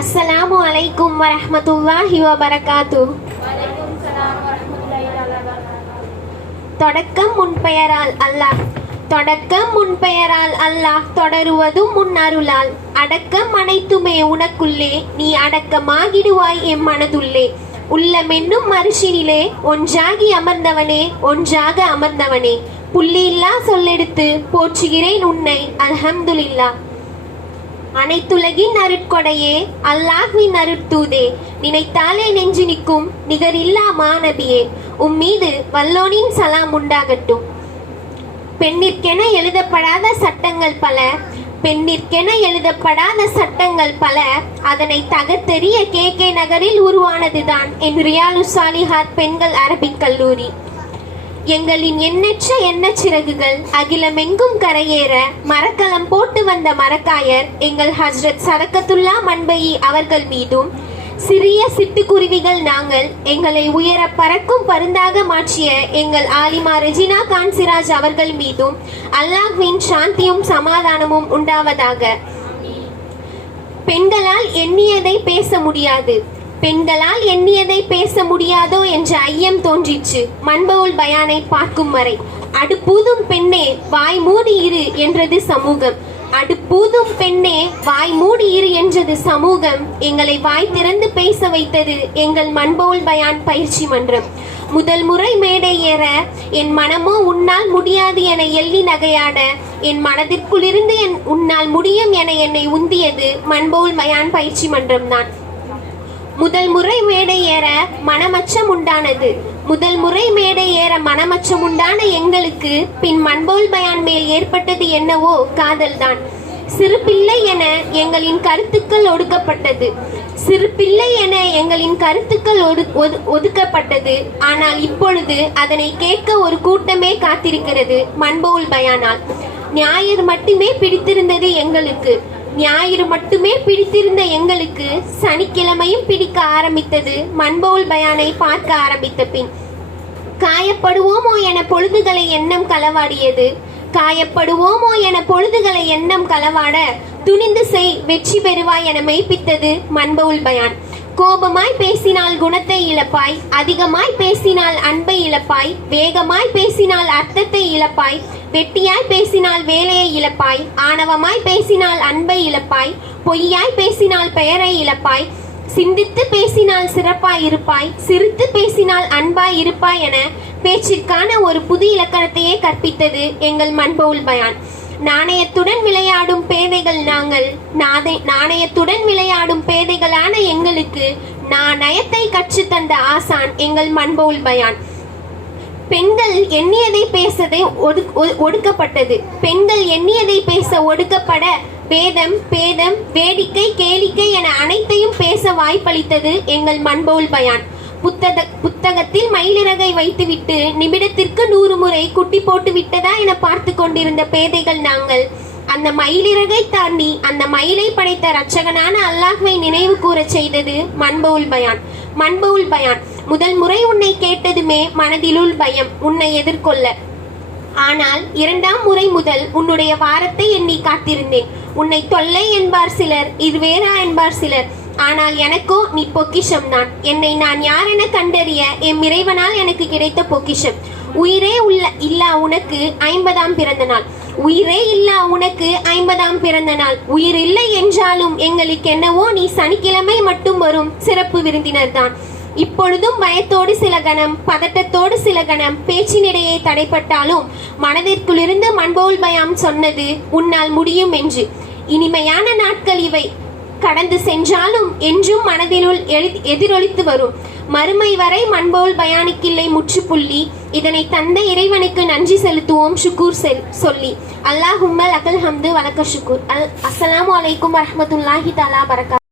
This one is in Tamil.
அஸ்ஸலாமு அலைக்கும் வரஹ்மத்துல்லாஹி வபரகாத்துஹ். தொடக்கம் முன்பெயரால் அல்லாஹ். தொடக்கம் முன்பெயரால் அல்லாஹ், தொடருவதும் முன்னருளால். அடக்கம் அனைத்துமே உனக்குள்ளே, நீ அடக்கமாகிடுவாய் எம் மனதுள்ளே. உள்ளமென்னும் மரிசினிலே ஒன்றாகி அமர்ந்தவனே, ஒன்றாக அமர்ந்தவனே. புள்ளியில்லா சொல்லெடுத்து போற்றுகிறேன் உன்னை, அல்ஹம்துலில்லாஹ். அனைத்துலகின் அருட்கொடையே, அல்லாஹ்வின் அருட்தூதே, நினைத்தாலே நெஞ்சு நிற்கும் நிகரில்லா மாநபியே, உம்மீது வல்லோனின் சலாம் உண்டாகட்டும். பெண்ணிற்கென எழுதப்படாத சட்டங்கள் பல, பெண்ணிற்கென எழுதப்படாத சட்டங்கள் பல, அதனை தகர்த்தெறிய கே நகரில் உருவானதுதான் என் ரியாலு சாலிஹாத் பெண்கள் அரபிக் கல்லூரி. எங்களின் எண்ணற்ற எண்ணச் சிறகுகள் அகிலமெங்கும் கரையேற மரக்கலம் போட்டு வந்த மரக்காயர் எங்கள் ஹஜ்ரத் சதகத்துல்லா மன்பயி அவர்கள் மீதும், சிறிய சிட்டுக்குருவிகள் நாங்கள் எங்களை உயர பறக்கும் பருந்தாக மாற்றிய எங்கள் ஆலிமா ரெஜினா கான்சிராஜ் அவர்கள் மீதும் அல்லாஹ்வின் சாந்தியும் சமாதானமும் உண்டாவதாக. பெண்களால் எண்ணியதை பேச முடியாது, பெண்களால் எண்ணியதை பேச முடியாதோ என்ற ஐயம் தோன்றிற்று மன்பவுல் பயானை பார்க்கும் வரை. அடுப்பூதும் பெண்ணே வாய் மூடி இரு என்றது சமூகம். அடுப்பூதும் பெண்ணே வாய் மூடி இரு என்றது சமூகம். எங்களை வாய் திறந்து பேச வைத்தது எங்கள் மன்பவுல் பயான் பயிற்சி மன்றம். முதல் முறை மேடை ஏற என் மனமோ உன்னால் முடியாது என எள்ளி நகையாட, என் மனதிற்குள்ளிருந்து உன்னால் முடியும் என என்னை உந்தியது மன்பவுல் பயான் பயிற்சி மன்றம் தான். முதல் முறை மேடை ஏற மனமச்சம் உண்டானது. முதல் முறை மேடை ஏற மனமச்சம் உண்டான எங்களுக்கு பின் மன்பவுல் பயான் மேல் ஏற்பட்டது என்னவோ காதல்தான். சிறு பிள்ளை என எங்களின் கருத்துக்கள் ஒடுக்கப்பட்டது. சிறு பிள்ளை என எங்களின் கருத்துக்கள் ஒதுக்கப்பட்டது. ஆனால் இப்பொழுது அதனை கேட்க ஒரு கூட்டமே காத்திருக்கிறது மன்பவுல் பயானால். ஞாயிறு மட்டுமே பிடித்திருந்தது எங்களுக்கு. ஞாயிறு மட்டுமே பிடித்திருந்த எங்களுக்கு சனிக்கிழமையும் பிடிக்க ஆரம்பித்தது மன்பவுல் பயானை பார்க்க ஆரம்பித்த பின். காயப்படுவோமோ என பொழுதுகளை எண்ணம் களவாடியது. காயப்படுவோமோ என பொழுதுகளை எண்ணம் களவாட, துணிந்து செய் வெற்றி பெறுவாய் என மெய்ப்பித்தது மன்பவுல் பயான். கோபமாய் பேசினால் குணத்தை இழப்பாய், அதிகமாய் பேசினால் அன்பை இழப்பாய், வேகமாய் பேசினால் அர்த்தத்தை இழப்பாய், வெட்டியாய் பேசினால் வேலையை இழப்பாய், ஆணவமாய் பேசினால் அன்பை இழப்பாய், பொய்யாய் பேசினால் பெயரை இழப்பாய், சிந்தித்து பேசினால் சிறப்பாய் இருப்பாய், சிரித்து பேசினால் அன்பாய் இருப்பாய் என பேச்சிற்கான ஒரு புது இலக்கணத்தையே கற்பித்தது எங்கள் மன்பவுல் பயான். நாணயத்துடன் விளையாடும் பேதைகள் நாங்கள். நாணயத்துடன் விளையாடும் பேதைகளான எங்களுக்கு நாணயத்தை கற்றுத்தந்த ஆசான் எங்கள் மன்பவுல் பயான். பெண்கள் எண்ணியதை பேசதை ஒடுக்கப்பட்டது. பெண்கள் எண்ணியதை பேச ஒடுக்கப்பட வேதம், பேதம், வேடிக்கை, கேளிக்கை என அனைத்தையும் பேச வாய்ப்பளித்தது எங்கள் மன்பவுல் பயான். புத்தகத்தில் மயிலிறகை வைத்துவிட்டு நிமிடத்திற்கு 100 முறை குட்டி போட்டு விட்டதா என பார்த்து கொண்டிருந்த பேதைகள் நாங்கள். அந்த மயிலிறகை தாண்டி அந்த மயிலை படைத்த இரட்சகனான அல்லாஹ்வை நினைவு கூற செய்தது மன்பவுல் பயான். மன்பவுல் பயான். முதல் முறை உன்னை கேட்டதுமே மனதிலுள் பயம், உன்னை எதிர்கொள்ள. ஆனால் 2ஆம் முறை முதல் உன்னுடைய வாரத்தை எண்ணி காத்திருந்தேன். உன்னை தொல்லை என்பார் சிலர், இது வேறா என்பார் சிலர். ஆனால் எனக்கோ நீ பொக்கிஷம் தான். என்னை நான் யாரென கண்டறிய எம் இறைவனால் எனக்கு கிடைத்த பொக்கிஷம். உயிரே இல்லா உனக்கு 50ஆம் பிறந்த நாள். உயிரே இல்லா உனக்கு 50ஆம் பிறந்த நாள். உயிர் இல்லை என்றாலும் எங்களுக்கு என்னவோ நீ சனிக்கிழமை மட்டும் வரும் சிறப்பு விருந்தினர் தான். இப்பொழுதும் பயத்தோடு சில கணம், பதட்டத்தோடு சில கணம், பேச்சினிடையே தடைப்பட்டாலும் மனதிற்குள்ளிருந்து மன்பவுல் பயான் சொன்னது உன்னால் முடியும் என்று. இனிமையான நாட்கள் இவை கடந்து சென்றாலும் என்றும் மனதினுள் எதிரொலித்து வரும். மறுமை வரை மன்பவுல் பயானுக்கில்லை முற்றுப்புள்ளி. இதனை தந்த இறைவனுக்கு நன்றி செலுத்துவோம் ஷுக்கூர் சொல்லி. அல்லாஹும்ம லக்கல் ஹம்து வலக்க ஷுக்கூர். அஸ்ஸலாமு அலைக்கும் வரஹ்மத்துல்லாஹி தஆலா பரகாத்துஹு.